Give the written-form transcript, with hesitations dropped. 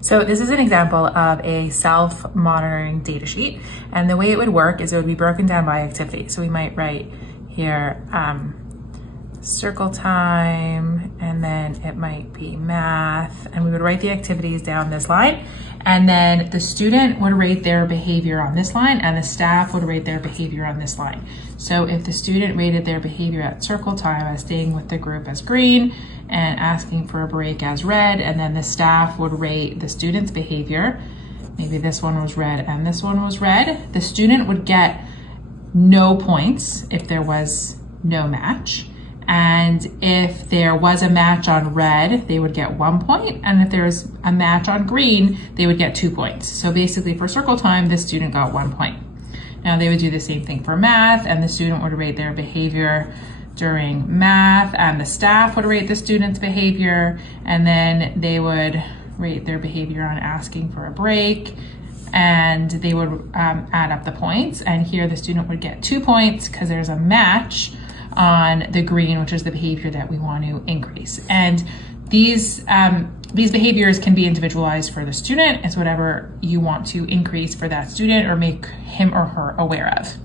So this is an example of a self-monitoring data sheet. And the way it would work is it would be broken down by activity. So we might write here, circle time, and then it might be math. And we would write the activities down this line. And then the student would rate their behavior on this line and the staff would rate their behavior on this line. So if the student rated their behavior at circle time as staying with the group as green and asking for a break as red, and then the staff would rate the student's behavior, maybe this one was red and this one was red, the student would get no points if there was no match. And if there was a match on red, they would get 1 point. And if there was a match on green, they would get 2 points. So basically for circle time, this student got 1 point. Now they would do the same thing for math, and the student would rate their behavior during math, and the staff would rate the student's behavior, and then they would rate their behavior on asking for a break, and they would add up the points. And here the student would get 2 points because there's a match on the green, which is the behavior that we want to increase. And these behaviors can be individualized for the student. It's whatever you want to increase for that student or make him or her aware of.